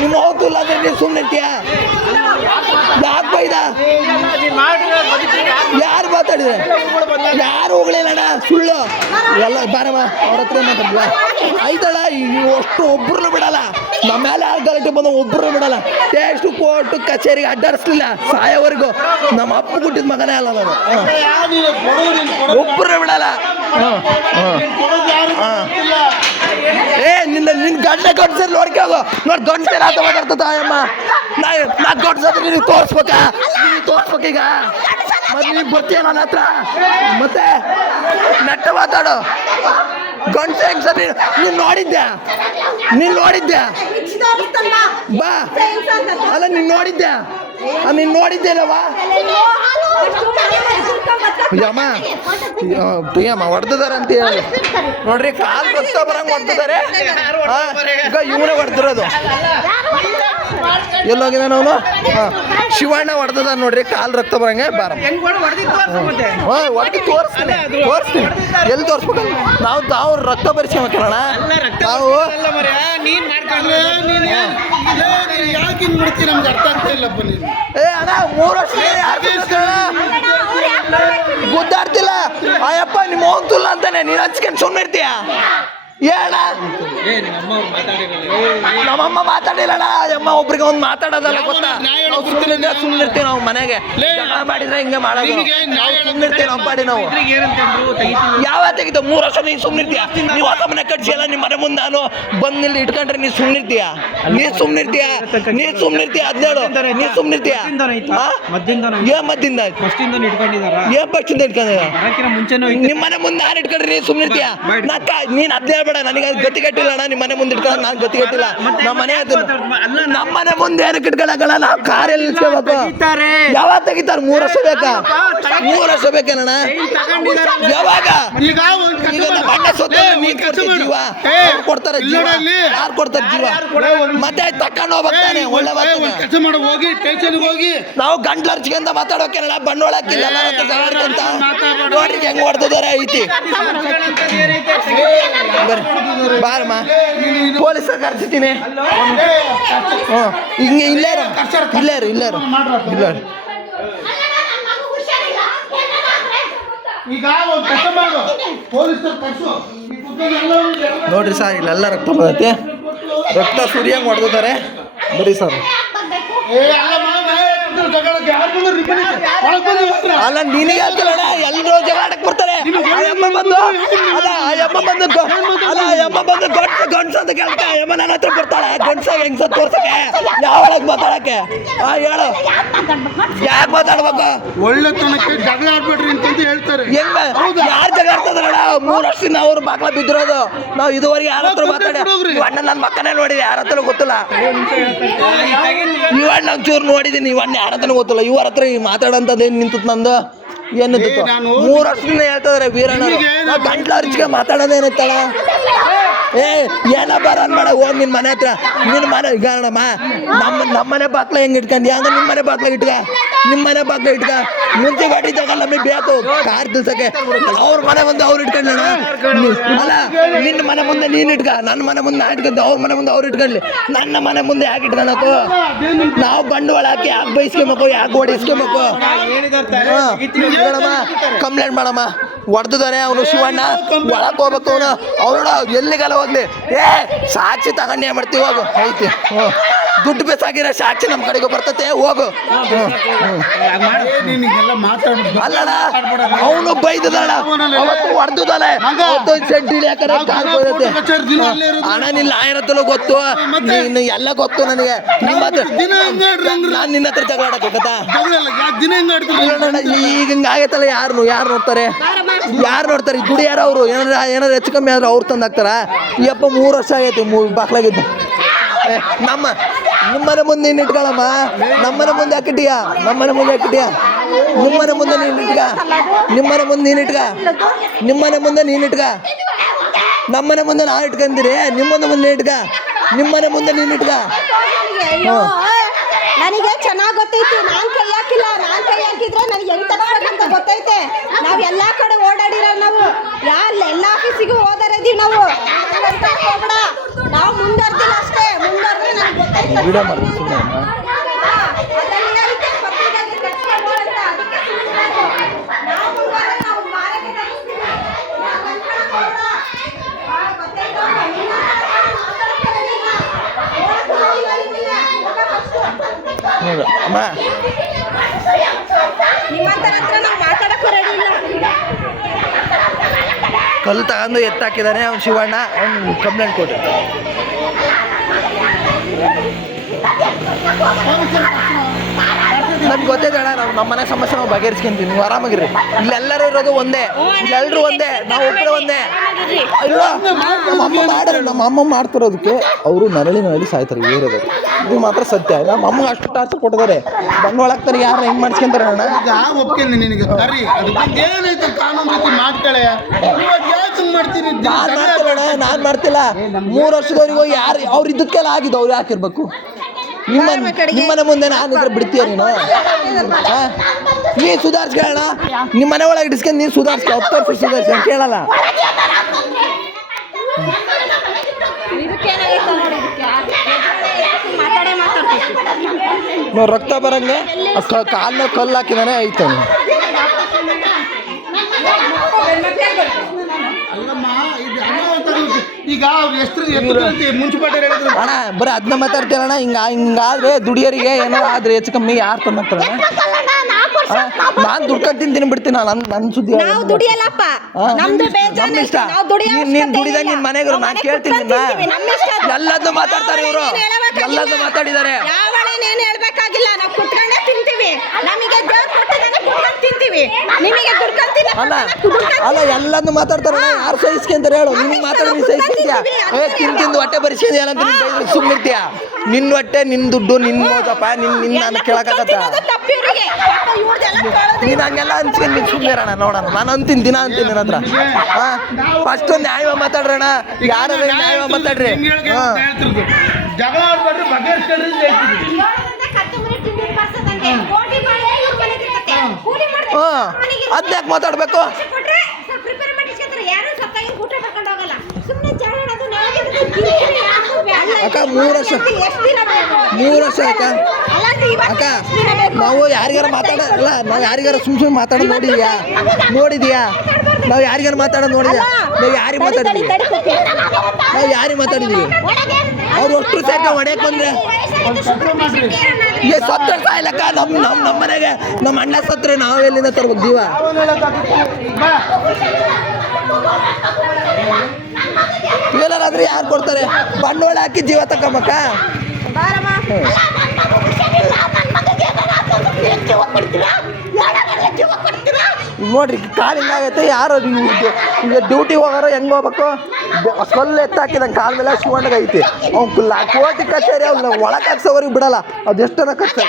ನಿಮ್ಮ ಹೋಗ್ತಿಲ್ಲ ಅಂದರೆ ನೀವು ಸುಮ್ಮನಿರ್ತೀಯ? ಯಾಕೆ ಬೈದ? ಯಾರು ಮಾತಾಡಿದ್ರೆ? ಯಾರು ಹೋಗ್ಲಿಲ್ಲಣ್ಣ, ಸುಳ್ಳು ಎಲ್ಲ. ಬಾರಮ್ಮ, ಅವ್ರ ಹತ್ರ ಮಾತಾಡ್ಲ ಆಯ್ತಲ್ಲ. ಅಷ್ಟು ಒಬ್ಬರು ಬಿಡಲ್ಲ. ನಮ್ಮ ಮೇಲೆ ಯಾರು ಗಲಾಟೆ ಬಂದ ಒಬ್ಬರು ಬಿಡಲ್ಲ. ಎಷ್ಟು ಕೋರ್ಟು ಕಚೇರಿಗೆ ಅಡ್ಡಾಡಿಸ್ಲಿಲ್ಲ ಸಾಯೋವರೆಗೂ. ನಮ್ಮ ಅಪ್ಪ ಹುಟ್ಟಿದ ಮಗನೇ ಅಲ್ಲ ನಾನು. ಒಬ್ಬರು ಬಿಡಲ್ಲ. ನಿನ್ನ ಗಂಟೆ ಗಂಟೆ ನೋಡ್ಕೋದು. ನೋಡಿ ಗಂಟೆ ರಾತ ಮಾತಾಡ್ತದ ಅಮ್ಮ. ನಾ ಗಂಟೆ ನೀನು ತೋರಿಸ್ಬೇಕಾ? ತೋರಿಸ್ಬೇಕೀಗ. ಮತ್ತೆ ನೀನು ಬರ್ತೀಯ ನನ್ನ ಹತ್ರ? ಮತ್ತೆ ನೆಟ್ಟ ಮಾತಾಡು. ಗಂಟೆ ಹೆಂಗ್ ಸರ್ ನೀನು ನೋಡಿದ್ದೆ ಬಾ ಅಲ್ಲ ನೀನು ನೋಡಿದ್ದೆ ನೀನು ನೋಡಿದ್ದೇನವಾ ಯಮ್ಮ ಪ್ರಿಯಮ್ಮ ಹೊಡೆದಿದ್ದಾರೆ ಅಂತ ಹೇಳಿ ನೋಡ್ರಿ ಕಾಲು ರಕ್ತ ಬರಂಗ್ ಹೊಡೆದಿದ್ದಾರೆ ಈಗ ಇವನೇ ಹೊಡೆದಿರೋದು ಎಲ್ಲೋಗಿದಾನ ಅವನು ಶಿವಣ್ಣ ಹೊಡೆದ ನೋಡ್ರಿ ಕಾಲು ರಕ್ತ ಬರಂಗೆ ಬಾರ ಹೊಡೆದು ತೋರಿಸ್ತೀನಿ ಎಲ್ಲಿ ತೋರಿಸ್ಬೇಕಲ್ಲ ನಾವು ರಕ್ತ ಪರೀಕ್ಷೆ ಮಾಡ್ಕೊಳ್ಳೋಣ ನಾವು ಏ ಅಣ್ಣ 3 ವರ್ಷ ಗುದ್ದಾಡ್ತಿಲ್ಲ ಅಯ್ಯಪ್ಪ ನಿಮ್ಮ ಹೋಗ್ತಿಲ್ಲ ಅಂತಾನೆ ನೀನು ಹಚ್ಕೊಂಡು ಸುಮ್ಮನೆ ಇರ್ತೀಯ ಏನ ನಮ್ಮಮ್ಮ ಮಾತಾಡಿಲ್ಲಣ್ಣ ಅಮ್ಮ ಒಬ್ರಿಗೆ ಒಂದು ಮಾತಾಡೋದಲ್ಲ ಗೊತ್ತಾ ಸುಮ್ಮನಿರ್ತೀವಿ ನಾವು ಮನೆಗೆ ಮಾಡಿದ್ರೆ ಹಿಂಗೆ ಮಾಡೋದು ಸುಮ್ಮನಿರ್ತೀವಿ ನಮ್ಮ ಪಾಡಿ ನಾವು ಯಾವ ತೆಗಿತ 3 ವರ್ಷ ನೀನು ಸುಮ್ಮನಿರ್ತೀಯ ನೀವು ಹೊಸ ಮನೆ ಕಟ್ಸಿಯಲ್ಲ ನಿಮ್ಮ ಮನೆ ಮುಂದೆ ನಾನು ಬಂದು ಇಲ್ಲಿ ಇಟ್ಕೊಂಡ್ರೆ ನೀನು ಸುಮ್ಮನಿರ್ತೀಯ ನೀನು ಸುಮ್ಮನಿರ್ತೀಯ ಅದ್ನೇಳು ನೀನು ಸುಮ್ಮನಿರ್ತೀಯ ಏನ್ ಮದ್ದಿಂದ ಏನ್ ಪಕ್ಷದಿಂದ ಇಟ್ಕೊಂಡಿದ್ದಾರೆ ನಿಮ್ಮ ಮನೆ ಮುಂದೆ ನಾನು ಇಟ್ಕೊಂಡ್ರೆ ನೀನು ಸುಮ್ಮನಿರ್ತೀಯ ನೀನು ಅದ್ನೇ ಬೇಡ ನನಗೆ ಗತಿ ಕಟ್ಟಿಲ್ಲ ಅಣ್ಣ ನಿಮ್ಮ ಮನೆ ಮುಂದೆ ಇಟ್ಕೊಳ್ಳೋದು ನಾನು ಗತಿ ಕಟ್ಟಿಲ್ಲ ನಮ್ಮ ಮನೆ ಮುಂದೆ ಏನಕ್ಕೆ ಇಟ್ಕೊಳ್ಳೋಕ್ಕಲ್ಲ ನಾವು ಕಾರಲ್ಲಿ ನಿಲ್ಸ್ಕೋಬೇಕು ಯಾವಾಗ ತೆಗಿತಾರೆ 3 ವರ್ಷ ಬೇಕಾ 3 ವರ್ಷ ಬೇಕೇನಣ್ಣ ಯಾವಾಗ ಈಗ ಅಣ್ಣ ಸೊತ್ತ ಜೀವ ಕೊಡ್ತಾರೆ ಜೀವ ಯಾರು ಕೊಡ್ತಾರೆ ಜೀವ ಮತ್ತೆ ತಕೊಂಡು ಹೋಗ್ತಾನೆ ಒಳ್ಳೆ ಕೆಲಸ ಮಾಡಿ ಹೋಗಿ ಸ್ಟೇಷನ್ಗೆ ಹೋಗಿ ನಾವು ಗಂಟ್ಲು ಹರ್ಚ್ಕೊಂತ ಮಾತಾಡೋಕೇನಲ್ಲ ಬಂಡವಾಳ ಹಾಕಿಲ್ಲ ಅಂತ ನೋಡ್ರಿ ಹೆಂಗ್ ಹೊಡ್ತಿದ್ದಾರೆ ಐತಿ ಬಾರಮ್ಮ ಪೊಲೀಸ್ ಕರ್ಸಿದ್ದೀನಿ ಹಿಂಗೆ ಇಲ್ಲಾರು ನೋಡ್ರಿ ಸರ್ ಇಲ್ಲೆಲ್ಲ ರಕ್ತ ಬರುತ್ತೆ ರಕ್ತ ಸೂರ್ಯಂಗೆ ಹೊಡೆದಿದ್ದಾರೆ ಬರೀ ಸರ್ ಅಲ್ಲ ನಿನಗೆ ಹೇಳ್ತಿಲ್ಲಣ್ಣ ಎಲ್ಲರೂ ಜಗಾಡಕ್ ಬರ್ತಾರೆ ಅಮ್ಮ ಬಂದು ಗಂಡ್ಸ ಅಂತ ಕೇಳ್ತಾ ಅಮ್ಮ ನನ್ನ ಹತ್ರ ಬರ್ತಾಳೆ ಗಂಡ್ಸ ಹೆಂಗ್ಸ ತೋರ್ಸಕ್ಕೆ ಯಾವಳಗ್ ಮಾತಾಡಕ್ಕೆ ಹೇಳು ಯಾಕೆ ಮಾತಾಡ್ಬೇಕು ಒಳ್ಳೆತನಕ್ಕೆ ಜಗಳ ಆಡ್ಬೇಡ್ರಿ ಅಂತ ಹೇಳ್ತಾರೆ ಹೆಂಗ ಯಾರು ಜಗ ಆಡ್ತದ್ರಣ್ಣ 3 ವರ್ಷದಿಂದ ಅವ್ರು ಬಾಗ್ಲ ಬಿದ್ದಿರೋದು ನಾವು ಇದುವರೆಗೆ ಯಾರ ಹತ್ರ ಮಾತಾಡಿ ಅಣ್ಣ ನನ್ನ ಮಕ್ಕನೇ ನೋಡಿದೆ ಯಾರ ಹತ್ರ ಗೊತ್ತಿಲ್ಲ ಇವಣ್ಣ ಒಂಚೂರು ನೋಡಿದ್ದೀನಿ ಇವಣ್ಣ ಯಾರ ಹತ್ರ ಗೊತ್ತಿಲ್ಲ ಇವ್ರ ಹತ್ರ ಮಾತಾಡೋಂಥದ್ದು ಏನು ನಿಂತತ್ ನಂದು ಏನು ನಿಂತಿತ್ತು 3 ವರ್ಷದಿಂದ ಹೇಳ್ತಿದಾರೆ ವೀರಣ್ಣ ಗಂಟ್ಲ ಅರ್ಚಿಗೆ ಮಾತಾಡೋದೇನೈತಳ ಏನ ಬರ ಅನ್ಬೇಡ ಹೋಗಿ ನಿನ್ನ ಮನೆ ಹತ್ರ ನಿನ್ನ ಮನೆ ಈಗ ನೋಡಮ್ಮ ನಮ್ಮ ಮನೆ ಬಾಕ್ಲ ಹೆಂಗೆ ಇಟ್ಕೊಂಡು ಹಂಗ ನಿಮ್ಮ ಮನೆ ಬಾಕ್ಲಾಗ ಇಟ್ಕ ಮುಂಚೆ ಗಾಡಿ ಜಾಗ ನಮಗೆ ಬೇಕು ಕಾರ್ ತಿಳ್ಸಕ್ಕೆ ಅವ್ರ ಮನೆ ಮುಂದೆ ಅವ್ರು ಇಟ್ಕೊಂಡ್ಲಣ್ಣ ಅಲ್ಲ ನಿನ್ನ ಮನೆ ಮುಂದೆ ನೀನು ಇಟ್ಕ ನನ್ನ ಮನೆ ಮುಂದೆ ನಾ ಇಟ್ಕೊಂಡೆ ಅವ್ರ ಮನೆ ಮುಂದೆ ಅವ್ರು ಇಟ್ಕೊಳ್ಳಿ ನನ್ನ ಮನೆ ಮುಂದೆ ಯಾಕೆ ಇಟ್ಕೊಳಕು ನಾವು ಬಂಡವಾಳ ಹಾಕಿ ಯಾಕೆ ಬೈಸ್ಕೊಬೇಕು ಯಾಕೆ ಓಡಿಸ್ಕೊಬೇಕು ಕಂಪ್ಲೇಂಟ್ ಮಾಡಮ್ಮ ಹೊಡೆದಿದ್ದಾರೆ ಅವನು ಶಿವಣ್ಣ ಒಳಕ್ಕೆ ಹೋಗ್ಬೇಕು ಅವನು ಎಲ್ಲಿಗೆಲ್ಲ ಹೋಗ್ಲಿ ಸಾಕ್ಷಿ ತಗೊಂಡೇ ಮಾಡ್ತೀವಿ ಹೋಗು ಐತಿ ದುಡ್ಡು ಬೇಸಾಗಿರೋ ಸಾಕ್ಷಿ ನಮ್ಮ ಕಡೆಗೆ ಬರ್ತತೆ ಹೋಗು ಅಲ್ಲಣ್ಣ ಅವನು ಬೈದದಣ್ಣ ಅವತ್ತು ಹೊಡೆದಲ್ಲ ಹಣ ನಿನ್ನ ಆಯನತ್ತಲೂ ಗೊತ್ತು ನೀನು ಎಲ್ಲ ಗೊತ್ತು ನನಗೆ ನಾನು ನಿನ್ನ ಹತ್ರ ಜಗಳ ಆಡಕ್ಕಾಗತ್ತಾ ಈಗ ಹಿಂಗೆ ಆಗೈತಲ್ಲ ಯಾರು ನೋಡ್ತಾರೆ ದುಡಿ ಯಾರು ಅವರು ಏನಾರು ಹೆಚ್ಚು ಕಮ್ಮಿ ಆದ್ರೆ ಅವ್ರು ತಂದು ಹಾಕ್ತಾರ ಯಪ್ಪ 3 ವರ್ಷ ಆಗೈತಿ ಬಾಕ್ಲಾಗಿದ್ದು ನಿಮ್ಮನೆ ಮುಂದೆ ನೀನು ಇಟ್ಕೊಳಮ್ಮ ನಮ್ಮನೆ ಮುಂದೆ ಹಾಕಿಟ್ಟಿಯ ನಿಮ್ಮನೆ ಮುಂದೆ ನೀನು ಇಟ್ಕ ನಿಮ್ಮನೆ ಮುಂದೆ ನೀನು ಇಟ್ಕ ನಮ್ಮನೆ ಮುಂದೆ ನಾವು ಇಟ್ಕೊಂತೀರಿ ನಿಮ್ಮನೆ ಮುಂದೆ ಇಟ್ಕ ನಿಮ್ಮನೆ ಮುಂದೆ ನೀನು ಇಟ್ಕ ನನಗೆ ಚೆನ್ನಾಗಿ ಗೊತ್ತೈತಿ ನಾನು ಕೈ ಹಾಕಿದ್ರೆ ನನಗೆ ಹೆಂಗ್ ತಗೋಬೇಕಂತ ಗೊತ್ತೈತೆ ನಾವು ಎಲ್ಲಾ ಕಡೆ ಓಡಾಡಿರೋ ನಾವು ಎಲ್ಲ ಆಫೀಸಿಗೂ ಓದಾರಿದೀವಿ ನಾವು ಮುಂದರ್ದಿಲ್ಲ ಅಷ್ಟೇ ಮುಂದರ್ದ್ರೆ ನನಗೆ ಗೊತ್ತೈತೆ ಅಮ್ಮ ಕಲ್ಲು ತಗೊಂಡು ಎತ್ತಾಕಿದ್ದಾನೆ ಅವ್ನು ಶಿವಣ್ಣ ಅವ್ನು ಕಂಪ್ಲೇಂಟ್ ಕೊಟ್ಟು ನನ್ಗೆ ಗೊತ್ತಿದೆ ಅಣ್ಣ, ನಾವು ನಮ್ಮ ಮನೆ ಸಮಸ್ಯೆ ನಾವು ಬಗೆಹರಿಸ್ಕೊಂತೀವಿ, ನೀವು ಆರಾಮಾಗಿರ್ರಿ. ಇಲ್ಲೆಲ್ಲರೂ ಇರೋದು ಒಂದೇ, ಇಲ್ಲೆಲ್ಲರೂ ಒಂದೇ, ನಾವು ಒಬ್ಬರು ಒಂದೇ. ಅಯ್ಯೋ, ನಮ್ಮ ಅಮ್ಮ ಮಾಡ್ತಿರೋದಕ್ಕೆ ಅವರು ನರಳಿ ಸಾಯ್ತಾರೆ ಏರೋದು. ಇದು ಮಾತ್ರ ಸತ್ಯ. ನಮ್ಮ ಅಮ್ಮಗೆ ಅಷ್ಟು ಟಾರ್ಚರ್ ಕೊಟ್ಟಿದ್ದಾರೆ, ಬಂಡವಾಳ ಹಾಕ್ತಾರೆ, ಯಾರು ಹೆಂಗೆ ಮಾಡ್ಸ್ಕೊಂತಾರೆ ಅಣ್ಣ? ಈಗ ಒಪ್ಕೊಂಡೆ ನಿನಗೆ ಕರಿ, ಅದಕ್ಕೆ ಏನೈತೆ ಕಾನೂನು ರೀತಿ ಮಾಡ್ಕೊಳ್ಳೆ. ಯಾಕೆ ಮಾಡ್ತೀರಿ? ನಾನು ಮಾಡ್ತಿಲ್ಲ. 3 ವರ್ಷದವರೆಗೂ ಯಾರು ಅವ್ರು ಇದ್ದಕ್ಕೆಲ್ಲ ಆಗಿದ್ದು, ಅವ್ರು ಯಾಕಿರ್ಬೇಕು? ನಿಮ್ಮನೆ ಮುಂದೆ ನಾನು ಬಿಡ್ತೀಯ ನೀನು? ನೀ ಸುಧಾರಿಸ್ಕೊಳ್ಳೋಣ, ನಿಮ್ಮ ಮನೆ ಒಳಗೆ ಇಡಿಸ್ಕೊಂಡು ನೀನು ಸುಧಾರಿಸ್ಕೊ, 10 ವರ್ಷ ಸುಧಾರಿಸ್ಕೊಂಡು ಕೇಳಲ್ಲ. ನಾವು ರಕ್ತ ಬರಂಗೆ ಕಾಲನ್ನ ಕಲ್ಲು ಹಾಕಿದಾನೆ ಐತೆ. ಅಲ್ಲಮ್ಮ, ಇದು ಈಗ ಅವ್ರು ಎಷ್ಟು ಮುನ್ಸಿಪಾಲ್ಟಿ ಹೇಳಿದ್ರು ಅಣ್ಣ, ಬರೀ ಅದನ್ನ ಮಾತಾಡ್ತೀರಣ್ಣ. ಹಿಂಗಾದ್ರೆ ದುಡಿಯೋರಿಗೆ ಏನಾದ್ರು ಆದ್ರೆ ಹೆಚ್ಚು ಕಮ್ಮಿ ಯಾರು ತಂದಾಗ್ತಾರಣ್ಣ? ನಾನು ದುಡ್ಕೊಂಡು ತಿಂತೀನಿ ಬಿಡ್ತೀನಿ, ನನ್ನ ಸುದ್ದಿ ನಾವು ದುಡಿಯಲ್ಲಪ್ಪ, ನಮ್ದು ಬೇಜಾನೆ, ನಾವು ದುಡಿಯೋ ನೀನ್ ದುಡಿದ ನಿನ್ ಮನೆಗೆ ನಾನು ಕೇಳ್ತೀನಿ. ಎಲ್ಲದನ್ನು ಮಾತಾಡ್ತಾರೆ ಇವರು, ಎಲ್ಲದನ್ನು ಮಾತಾಡಿದ್ದಾರೆ. ಯಾವಳೇನೇನು ಹೇಳ್ಬೇಕಾಗಿಲ್ಲ, ನಾವು ಕುತ್ಕೊಂಡೇ ತಿಂತೀವಿ. ನಮಗೆ ದೇವ್ರು ಕೊಟ್ಟಿದ್ದಾನೆ, ಕುತ್ಕೊಂಡು ತಿಂತೀವಿ. ನಿಮಗೆ ದುಡ್ಕೊಂತೀನಿ ಅಲ್ಲ, ಎಲ್ಲದನ್ನು ಮಾತಾಡ್ತಾರೆ. ಯಾರು ಸಹಿಸ್ಕೊಂತಾರೆ ಹೇಳು? ನಿಮ್ಗೆ ಮಾತಾಡಿ ನೀನು ಸಹಿಸ್ಕೊಂತೀಯ? ತಿಂದು ಹೊಟ್ಟೆ ಬರಿಸಿದ್ಯಲ್ಲ ಅಂತ ನೀನು ಬೈದ್ರೆ ಸುಮ್ಮನಿರ್ತೀಯ? ನಿನ್ನ ಹೊಟ್ಟೆ, ನಿನ್ನ ದುಡ್ಡು, ನಿನ್ನ ಮೋಜಪ್ಪ, ನಿನ್ನ ನಾನು ಕೇಳಕ್ಕಾಗತ್ತ? ನೀನು ಹಂಗೆಲ್ಲ ಅನ್ಸ್ಕೊಂಡು ನೀನು ಸುಮ್ಮನಿರೋಣ, ನೋಡೋಣ. ನಾನು ಅಂತೀನಿ, ದಿನ ಅಂತೀನಿ ನಿನ್ನ ಹತ್ರ. ಫಸ್ಟ್ ನ್ಯಾಯ ಮಾತಾಡ್ರಣ, ಯಾರು ನ್ಯಾಯ ಮಾತಾಡ್ರಿ. ಜಗಳ ಆಡ್ಬೇಡ್ರಿ, ಬಗೆಹರಿಸ್ಕೊಂಡ್ರಿ ಅದ್ಯಾಕೆ ಮಾತಾಡ್ಬೇಕು? ಅಕ್ಕ 3 ವರ್ಷ ಅಕ್ಕ ನಾವು ಯಾರಿಗಾರ ಮಾತಾಡಲ್ಲ, ನಾವು ಯಾರಿಗಾರ ಸುಮ್ಮನೆ ಮಾತಾಡೋದು ನೋಡಿದ್ಯಾ? ನಾವು ಯಾರಿಗಾರ ಮಾತಾಡೋದು ನೋಡಿದ್ಯಾ? ನಾವು ಯಾರಿಗೆ ಮಾತಾಡಿದ್ವಿ? ಅವ್ರು ಅಷ್ಟು ಸೇರ್ಕ ಹೊಡೆಯಕ್ಕೆ ಬಂದ್ರೆ ಸತ್ರ ಸಾಯ್ಲಕ್ಕ. ನಮ್ಮ ಮನೆಗೆ ನಮ್ಮ ಅಣ್ಣ ಸತ್ರೆ ನಾವು ಎಲ್ಲಿಂದ ತರ್ಬೇಕು ಜೀವ? ಏನಾರಾದ್ರೆ ಯಾರು ಕೊಡ್ತಾರೆ? ಬಂಡವಾಳ ಹಾಕಿ ಜೀವ ತಕ್ಕಮ್ಮಕ್ಕ. ನೋಡ್ರಿ, ಕಾಲು ಹಿಂಗಾಗೈತೆ. ಯಾರು ಈಗ ಡ್ಯೂಟಿ ಹೋಗಾರ ಹೆಂಗೆ ಹೋಗ್ಬೇಕು? ಕಲ್ಲು ಎತ್ತಾಕಿದಂಗೆ ಕಾಲ ಮೇಲೆ ಶಿವಣ್ಣಗ ಐತಿ. ಅವ್ನು ಕೋಟಿ ಕಚೇರಿ ಅವ್ನ ಒಳಗೆ ಹಾಕ್ಸೋವ್ರಿಗೆ ಬಿಡಲ್ಲ. ಅದೆಷ್ಟನ ಖರ್ಚು.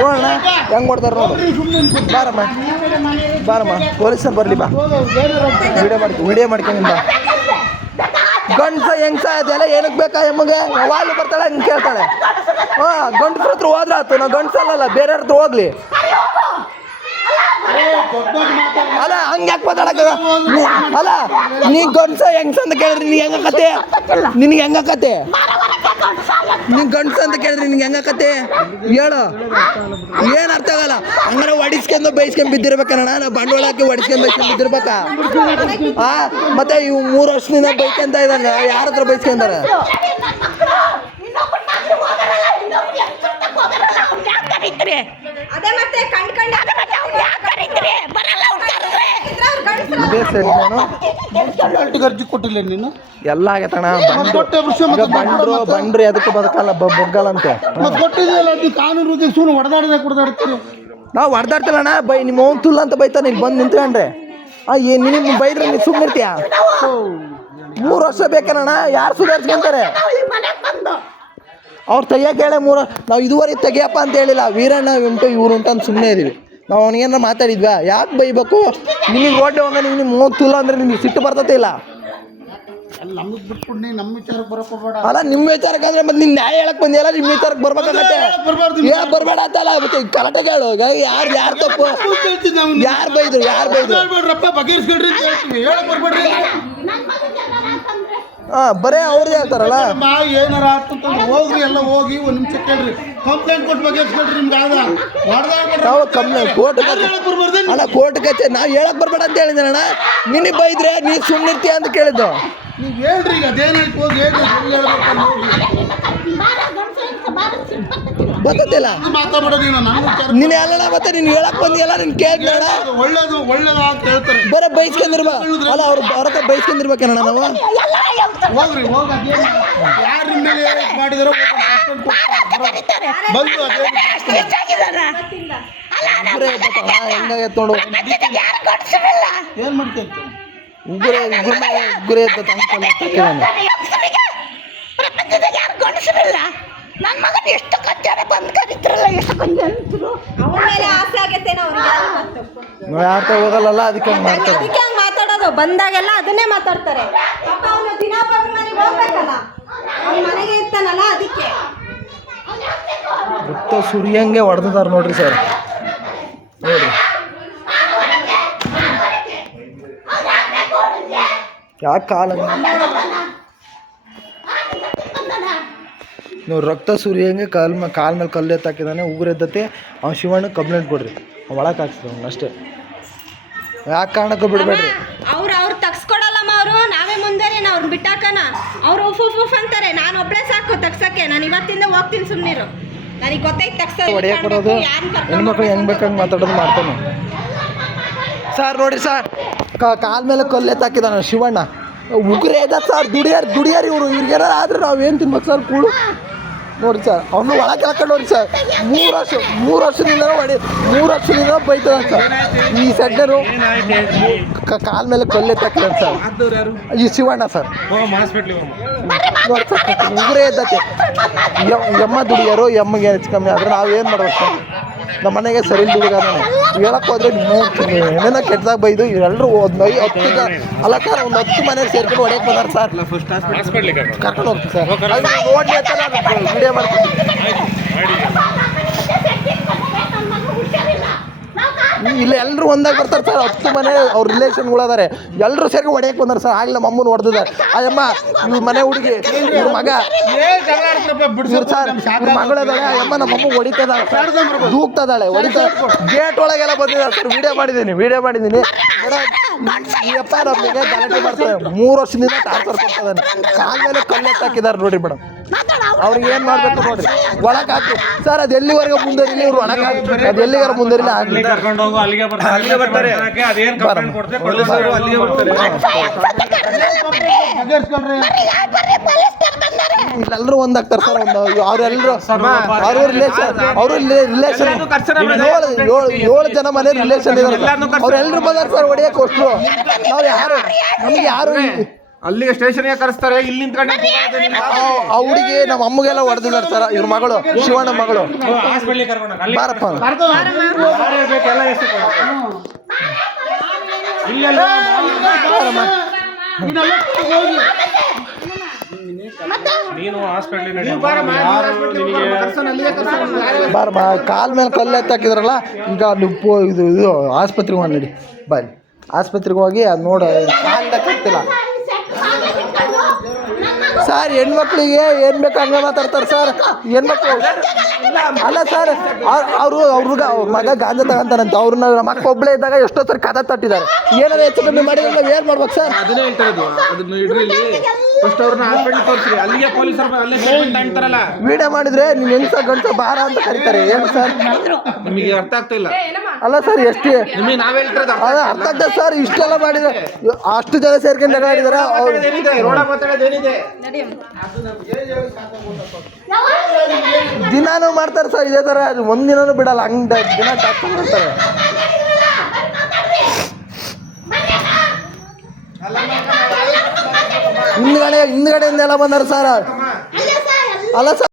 ನೋಡೋಣ ಹೆಂಗೆ ಕೊಡ್ತಾರೆ ನೋಡು. ಬಾರಮ್ಮ ಪೊಲೀಸರು ಬರಲಿ, ಬಾ ವಿಡಿಯೋ ಮಾಡ್ಕೊಂಡು ಬಾ. ಗಂಡಸ ಹೆಂಗ್ಸ ಅದೆಲ್ಲ ಏನಕ್ಕೆ ಬೇಕಾ? ಎಮ್ಮಗೆ ಯಾವಾಗಲೂ ಬರ್ತಾಳೆ, ಹಿಂಗೆ ಕೇಳ್ತಾಳೆ. ಗಂಡಸ್ರ ಹತ್ರ ಹೋದ್ರೆ ಆಯ್ತು, ನಾವು ಗಂಡಸಲ್ಲ ಬೇರೆಯವ್ರ ಹತ್ರ ಹೋಗ್ಲಿ. ಅಲ್ಲ, ಹಂಗ್ಯಾಕೆ ಮಾತಾಡಕ? ಅಲ್ಲ, ನೀ ಗಂಡಸ ಹೆಂಗ್ಸ ಅಂತ ಕೇಳಿದ್ರಿ ನೀ ಹೆಂಗಕತ್ತೆ? ನಿನಗೆ ಹೆಂಗಕತ್ತೆ? ನೀ ಗಂಡಸ ಅಂತ ಕೇಳಿದ್ರಿ ನಿನ್ಗೆ ಹೆಂಗಕತ್ತೆ? ಹೇಳು, ಏನು ಅರ್ಥ ಆಗಲ್ಲ. ಹಂಗಾರೆ ಹೊಡಿಸ್ಕೊಂಡು ಬೈಸ್ಕೊಂಡು ಬಿದ್ದಿರ್ಬೇಕಣ್ಣ. ನಾವು ಬಂಡವಾಳ ಹಾಕಿ ಹೊಡಿಸ್ಕೊಂಡು ಬೈಸ್ಕೊಂಡು ಬಿದ್ದಿರ್ಬೇಕಾ? ಮತ್ತೆ ಇವು 3 ವರ್ಷದಿಂದ ಬೈಕಂತ ಇದ್ದಂಗ ಯಾರ ಹತ್ರ ಬೈಸ್ಕೊಂತಾರೆ? ಅದೇ ಮತ್ತೆ ಅರ್ಜಿ ಕೊಟ್ಟಿಲ್ಲ ನೀನು? ಎಲ್ಲ ಆಗೈತಣ್ಣ. ಬಂಡ್ರು ಅದಕ್ಕೆ ಬದುಕಲ್ಲ, ಬಗ್ಗಲ್ಲಂತೆ. ಕೊಟ್ಟಿದೆಯಲ್ಲ, ಕಾನೂನು ರೀತಿ ಸುಮ್ಮನೆ ಹೊಡೆದಾಡ್ತೀರಿ. ನಾವು ಹೊಡೆದಾಡ್ತಿಲ್ಲಣ್ಣ. ನಿಮ್ಮ ಅವ್ನು ತುಲ್ಲ ಅಂತ ಬೈತಾನೆ ಇಲ್ಲಿ ಬಂದು ನಿಂತ್ಕೊಂಡ್ರೆ. ನಿನಗೆ ಬೈದ್ರೆ ನೀನು ಸುಮ್ಮನಿರ್ತೀಯ? 3 ವರ್ಷ ಬೇಕಣ್ಣ. ಯಾರು ಸುಧಾರಿಸ್ಕೊಂತಾರೆ? ಅವ್ರು ತೆಗಿಯಕ್ಕೆ ಹೇಳಿ 3 ನಾವು ಇದುವರೆಗೆ ತೆಗಿಯಪ್ಪ ಅಂತ ಹೇಳಿಲ್ಲ. ವೀರಣ್ಣ ಉಂಟು ಇವ್ರು ಉಂಟು ಅಂತ ಸುಮ್ಮನೆ ಇದೀವಿ. ನಾವು ಅವನಿಗೇನಾರ ಮಾತಾಡಿದ್ವಾ? ಯಾಕೆ ಬೈಬೇಕು? ನಿನಗೆ ರೋಡ್ ಹೋಗ ನಿಮ್ಗೆ 3 ತುಲ್ಲ ಅಂದರೆ ನಿಮ್ಗೆ ಸಿಟ್ಟು ಬರ್ತತೆ ಇಲ್ಲ? ನಮಗೆ ಬಿಟ್ಬಿಟ್ಟು ನಮ್ಮ ವಿಚಾರಕ್ಕೆ ಬರೋಕೋಬೇಡ. ಅಲ್ಲ, ನಿಮ್ಮ ವಿಚಾರಕ್ಕೆ ಅಂದ್ರೆ ಮತ್ತೆ ನೀನು ನ್ಯಾಯ ಹೇಳಕ್ ಬಂದಿಲ್ಲ, ನಿಮ್ಮ ವಿಚಾರಕ್ಕೆ ಬರ್ಬೇಕಾಗತ್ತೆ. ಬರಬೇಡ ಅಂತಲ್ಲ, ಮತ್ತೆ ಕರೆಕ್ಟಾಗಿ ಹೇಳು. ಯಾರು ತಪ್ಪು? ಯಾರು ಬೈದ್ರು? ಬಗೆಹರಿಸ್ಕೊಳ್ರಿ ಅಂತ ಹೇಳ್ತೀವಿ, ಹೇಳಕ್ ಬರ್ಬೇಡ್ರಿ. ಬರೇ ಅವ್ರದ್ದು ಹೇಳ್ತಾರಲ್ಲ. ಏನಾರ ಆಗ್ತಂತಂದ್ರೆ ಹೋಗ್ರಿ, ಎಲ್ಲ ಹೋಗಿ 1 ನಿಮಿಷ ಕೇಳ್ರಿ, ಕಂಪ್ಲೇಂಟ್ ಕೊಟ್ಟು ಬಗೆಹರಿಸ್ಕೊಳ್ರಿ. ನಿಮ್ಗೆ ನಾವು ಕಂಪ್ಲೇಂಟ್ ಅಲ್ಲ, ಕೋರ್ಟ್ ಕಚೇರಿ ನಾವು ಹೇಳಕ್ ಬರ್ಬೇಡ ಅಂತ ಹೇಳಿದ್ರಣ್ಣ. ನಿನಗೆ ಬೈದ್ರೆ ನೀನು ಸುಮ್ಮನಿರ್ತೀಯ ಅಂತ ಕೇಳಿದ್ದು. ನೀವು ಹೇಳ್ರಿ, ಈಗ ಅದೇನಾಯ್ತು ಹೋಗಿ ಹೇಳ್ರಿ. ಗೊತ್ತಿಲ್ಲ ಮಾತಾಡ್ಬೇಡ ನೀನು ನನ್ನ ವಿಚಾರ ನೀನು ಅಲ್ಲಣ್ಣ ಮತ್ತೆ ನೀನು ಹೇಳಕ್ ಬಂದಿಯಲ್ಲ ನೀನು ಕೇಳ್ಬೇಡ ಒಳ್ಳೇದು ಅಂತ ಹೇಳ್ತಾರೆ. ಬರೋ ಬೈಸ್ಕೊಂಡಿರ್ಬ ಅಲ್ಲ ಅವ್ರ ಹತ್ರ ಬೈಸ್ಕೊಂಡಿರ್ಬೇಕಣ್ಣ ನಾವು ಹೋಗ್ರಿ ಹೋಗ ಯಾರ ಮೇಲೆ ಮಾಡಿದಾರೋ ಬಂದು ಹೆಂಗ ಎತ್ಕೊಂಡು ಏನ್ ಮಾಡ್ತೇನೆ ಉಗುರೇ ಎತ್ತ ನನ್ನ ಮಗನ ಎಷ್ಟು ಕಚ್ಚಾರ ಬಂದು ಕರಿತಿರಲ್ಲ, ಎಷ್ಟು ಬಂದು ಅಂತಿರು. ಅವನ ಮೇಲೆ ಆಸೆ ಆಗೈತೇನೋ ಅವ್ರಿಗೆ. ಯಾರ್ತ ಹೋಗಲ್ಲ ಅದಕ್ಕೆ ಹಂಗೆ ಮಾಡ್ತಾರೆ. ಅದಕ್ಕೆ ಹಂಗೆ ಮಾತಾಡೋದು, ಬಂದಾಗೆಲ್ಲ ಅದನ್ನೇ ಮಾತಾಡ್ತಾರೆ. ಪಾಪ ಅವನು ದಿನ ಒಬ್ಬೊಬ್ರ ಮನೆಗೆ ಹೋಗ್ಬೇಕಲ್ಲ, ಅವ್ನ ಮನೆಗೆ ಇರ್ತಾನಲ್ಲ ಅದಕ್ಕೆ. ರಕ್ತ ಸುರಿಯಂಗೆ ಹೊಡೆದಿದ್ದಾರೆ ನೋಡ್ರಿ ಸರ್, ನೋಡ್ರಿ ಯಾಕೆ ಕಾಲ ನೀವು ರಕ್ತ ಸುರಿಯಂಗೆ ಕಾಲ್ ಮೇಲೆ ಕಲ್ಲು ಎತ್ತಾಕಿದ್ದಾನೆ, ಉಗುರೆದ್ದತೆ. ಅವ್ನು ಶಿವಣ್ಣ ಕಂಪ್ಲೇಂಟ್ ಕೊಡ್ರಿ, ಒಳಗೆ ಹಾಕ್ಸ್ರಿ ಅವ್ನು ಅಷ್ಟೇ. ಯಾಕೆ ಕಾರಣಕ್ಕೂ ಬಿಡಬೇಡ್ರಿ. ಅವ್ರು ತಗ್ಸ್ಕೊಡಲ್ಲಮ್ಮ, ಅವರು ನಾವೇ ಮುಂದೆ ಅವ್ರನ್ನ ಬಿಟ್ಟಾಕನ. ಅವ್ರು ಉಫ್ ಅಂತಾರೆ. ನಾನು ಒಬ್ಳೆ ಸಾಕು ತಗ್ಸಕ್ಕೆ. ನಾನು ಇವತ್ತಿಂದ ಹೋಗ್ತೀನಿ, ಸುಮ್ಮನಿರು. ನನಗೆ ಗೊತ್ತೈತೆ ತಗ್ಸೋದು. ಹೊಡೆಯಕ್ಕೆ ಕೊಡೋದು ಹೆಣ್ಮಕ್ಳು ಹೆಂಗೆ ಬೇಕಂಗೆ ಮಾತಾಡೋದು ಮಾಡ್ತಾನೆ ಸರ್. ನೋಡಿರಿ ಸರ್, ಕಾಲ ಮೇಲೆ ಕಲ್ಲು ಎತ್ತಾಕಿದ್ದಾನೆ ಶಿವಣ್ಣ. ಉಗುರೇ ಎದ್ದ ಸರ್, ದುಡಿಯಾರಿ ಇವರು. ಇವ್ರಿಗೇನಾರು ಆದರೆ ನಾವು ಏನು ತಿನ್ಬೇಕು ಸರ್ ಕೂಳು? ನೋಡಿ ಸರ್, ಅವನು ಒಳಗೆ ಹಾಕೊಂಡು ನೋಡಿ ಸರ್. 3 ವರ್ಷದಿಂದ ಬೈತದ ಸರ್ ಈ ಸೆಡ್ಡರು. ಕಾಲ ಮೇಲೆ ಕಲ್ಲು ಎತ್ತಾಕಿದ್ದಾನೆ ಸರ್ ಈ ಶಿವಣ್ಣ ಸರ್. ನೋಡಿ ಸರ್, ಉಗುರೇ ಎದ್ದಕ್ಕೆ ಎಮ್ಮ ದುಡಿಯೋರು. ಎಮ್ಮಗೆ ಹೆಚ್ಚು ಕಮ್ಮಿ ಆದರೆ ನಾವೇನು ಮಾಡ್ಬೇಕು ಸರ್? ನಮ್ಮ ಮನೆಗೆ ಸರಿ ದುಡಿಗಾನೆ ಹೇಳಕ್ಕೆ ಹೋದ್ರೆ ಏನೇನೋ ಕೆಟ್ಟದಾಗ ಬೈದು ಇವರೆಲ್ಲರೂ ಒಂದು 10 ಜನ ಅಲ್ಲ ಸರ್, ಒಂದು 10 ಮನೆಗೆ ಸೇರ್ಕೊಂಡು ಹೊಡೆಯಕ್ಕೆ ಬಂದಾರೆ ಸರ್. ಕರ್ಕೊಂಡು ಹೋಗ್ತೀವಿ ಸರ್. ನೋಡ್ಲಿ ಅಂತ ನಾನು ವಿಡಿಯೋ ಮಾಡ್ತೀನಿ. ಇಲ್ಲ ಎಲ್ಲರೂ ಒಂದಾಗಿ ಬರ್ತಾರೆ ಸರ್. 10 ಮನೆ ಅವ್ರ ರಿಲೇಷನ್ಗಳದಾರೆ, ಎಲ್ಲರೂ ಸೇರಿ ಹೊಡೆಯಕ್ಕೆ ಬಂದಾರೆ ಸರ್. ಆಗಲಿ ನಮ್ಮ ಅಮ್ಮನ ಹೊಡೆದಿದ್ದಾರೆ. ಅಯ್ಯಮ್ಮ ಇವ್ರ ಮನೆ ಹುಡುಗಿ, ಇವ್ರ ಮಗ ಸರ್, ಇವ್ರ ಮಗಳದಾಳೆ. ಅಯ್ಯಮ್ಮ ನಮ್ಮ ಅಮ್ಮ ಹೊಡಿತದಾಳೆ, ದೂಕ್ತದಾಳೆ, ಗೇಟ್ ಒಳಗೆಲ್ಲ ಬಂದಿದ್ದಾರೆ ಸರ್. ವಿಡಿಯೋ ಮಾಡಿದ್ದೀನಿ. ಯಪ್ಪ ನಮಗೆ ಗಲಾಟೆ ಮಾಡ್ತಾರೆ. 3 ವರ್ಷದಿಂದ ಟಾರ್ಚರ್ ಕೊಡ್ತದಾನೆ. ಕಾಲ ಮೇಲೆ ಕಲ್ಲು ಎತ್ತಾಕಿದ್ದಾರೆ ನೋಡಿ ಮೇಡಮ್. ಅವ್ರಿಗೆ ಏನು ಮಾಡಬೇಕು ನೋಡ್ರಿ, ಒಳಗೆ ಹಾಕಿ ಸರ್. ಅದು ಎಲ್ಲಿವರೆಗೂ ಮುಂದರಿಲಿ, ಇವ್ರು ಒಳಗೆ ಹಾಕಿ ಅದು ಎಲ್ಲಿಗಾರ ಮುಂದರಿಲಿ ಆಗಲಿ. ಇಲ್ಲೆಲ್ಲರೂ ಒಂದಾಗ್ತಾರೆ ಸರ್. ಅವ್ರ ರಿಲೇಷನ್ 7 ಜನ ಮನೆ ರಿಲೇಷನ್ ಇದ್ದಾರೆ. ಅವ್ರೆಲ್ಲರೂ ಬಂದಾರೆ ಸರ್ ಹೊಡೆಯಕ್ಕೆ ಅಷ್ಟು. ನಮಗೆ ಯಾರು ಅಲ್ಲಿಗೆ ಸ್ಟೇಷನ್ಗೆ ಕರೆಸ್ತಾರೆ. ಇಲ್ಲಿ ಆ ಹುಡುಗಿ ನಮ್ಮ ಅಮ್ಮಗೆಲ್ಲ ಹೊಡೆದಿದ್ದಾರೆ ಸರ್. ಇವ್ರ ಮಗಳು, ಶಿವಣ್ಣ ಮಗಳು. ಬಾರಪ್ಪ ಬಾರಮ್ಮ. ಕಾಲ ಮೇಲೆ ಕಲ್ಲು ಎತ್ತಾಕಿದ್ರಲ್ಲ, ಈಗ ನೀವು ಇದು ಆಸ್ಪತ್ರೆಗೆ ಹೋಗಿ ನಡಿ ಬಾರಿ. ಆಸ್ಪತ್ರೆಗೆ ಹೋಗಿ ಅದು ನೋಡ ಕಾಲಿಂದ ಕತ್ತಿಲ್ಲ ಸರ್. ಹೆಣ್ಮಕ್ಳಿಗೆ ಏನು ಬೇಕು ಹಂಗೆ ಮಾತಾಡ್ತಾರೆ ಸರ್. ಹೆಣ್ಮಕ್ಳು ಅಲ್ಲ ಸರ್, ಅವ್ರ ಮಗ ಗಾಂಜಾ ತಗೊಂತಾನಂತ. ಅವ್ರನ್ನ ನಮ್ಮ ಅಕ್ಕ ಒಬ್ಬಳೇ ಇದ್ದಾಗ ಎಷ್ಟೋ ಸರಿ ಕದ ತಟ್ಟಿದ್ದಾರೆ. ಏನಾದ್ರು ಹೆಚ್ಚು ಕಮ್ಮಿ ಮಾಡಿದ್ರೆ ನಾವು ಏನು ಮಾಡ್ಬೇಕು ಸರ್? ಅದನ್ನೇ ಹೇಳ್ತಾ ಇರೋದು. ಅದನ್ನ ಇಡ್ರಿ, ಫಸ್ಟ್ ಅವ್ರನ್ನ ಹಾಸ್ಪಿಟಲ್ ತೋರಿಸ್ರಿ. ಅಲ್ಲಿಗೆ ಪೊಲೀಸರು ಅಲ್ಲೇ ಅಂತಾರಲ್ಲ, ವಿಡಿಯೋ ಮಾಡಿದ್ರೆ ನೀವು ಹೆಂಗ್ಸ ಗಂಟು ಬಾರ ಅಂತ ಕರೀತಾರೆ. ಏನು ಸರ್ ನಿಮಗೆ ಅರ್ಥ ಆಗ್ತಾ ಇಲ್ಲ? ಅಲ್ಲ ಸರ್, ಎಷ್ಟು ನಿಮಗೆ ನಾವ್ ಹೇಳ್ತಿರೋದು ಅರ್ಥ ಆಗ್ತದೆ ಸರ್. ಇಷ್ಟೆಲ್ಲ ಮಾಡಿದ್ರೆ ಅಷ್ಟು ಜನ ಸೇರ್ಕೊಂಡು ಜಗಾಡಿದಾರೆ. ರೋಡ ಮಾತಾಡೋದೇನಿದೆ? ದಿನಾನು ಮಾಡ್ತಾರೆ ಸರ್ ಇದೇ ಥರ. ಒಂದಿನೂ ಬಿಡಲ್ಲ, ಹಂಗೆ ದಿನ ಟಾಕ್ಸ್ ಮಾಡ್ತಾರೆ. ಹಿಂದ್ಗಡೆಯಿಂದ ಎಲ್ಲ ಬಂದಾರ ಸರ್. ಅಲ್ಲ ಸರ್.